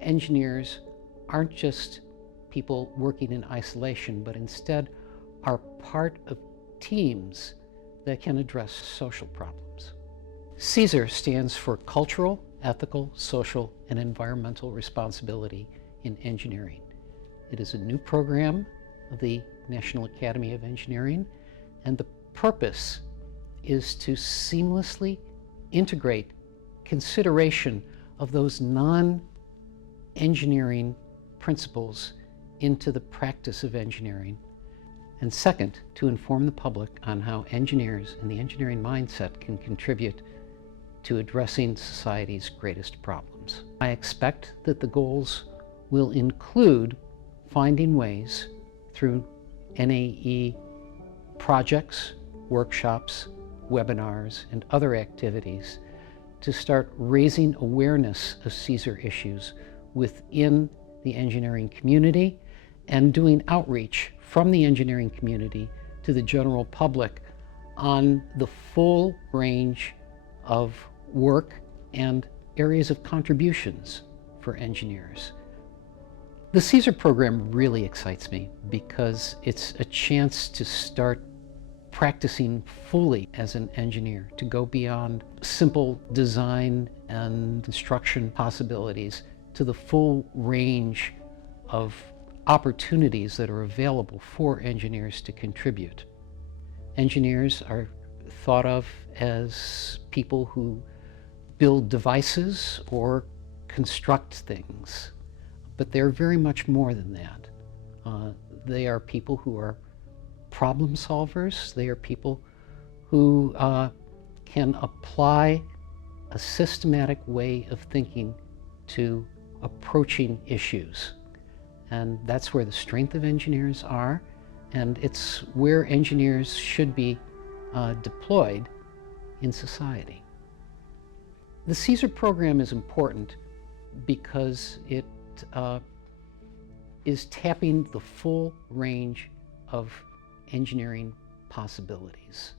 engineers aren't just people working in isolation, but instead are part of teams that can address social problems. CESER stands for Cultural, Ethical, Social, and Environmental Responsibility in Engineering. It is a new program of the National Academy of Engineering, and the purpose is to seamlessly integrate consideration of those non-engineering principles into the practice of engineering. And second, to inform the public on how engineers and the engineering mindset can contribute to addressing society's greatest problems. I expect that the goals will include finding ways through NAE projects, workshops, webinars, and other activities to start raising awareness of CESER issues within the engineering community and doing outreach from the engineering community to the general public on the full range of work and areas of contributions for engineers. The CESER program really excites me because it's a chance to start practicing fully as an engineer, to go beyond simple design and construction possibilities to the full range of opportunities that are available for engineers to contribute. Engineers are thought of as people who build devices or construct things, but they're very much more than that. They are people who are problem solvers. They are people who can apply a systematic way of thinking to approaching issues. And that's where the strength of engineers are, and it's where engineers should be deployed in society. The CESER program is important because it is tapping the full range of engineering possibilities.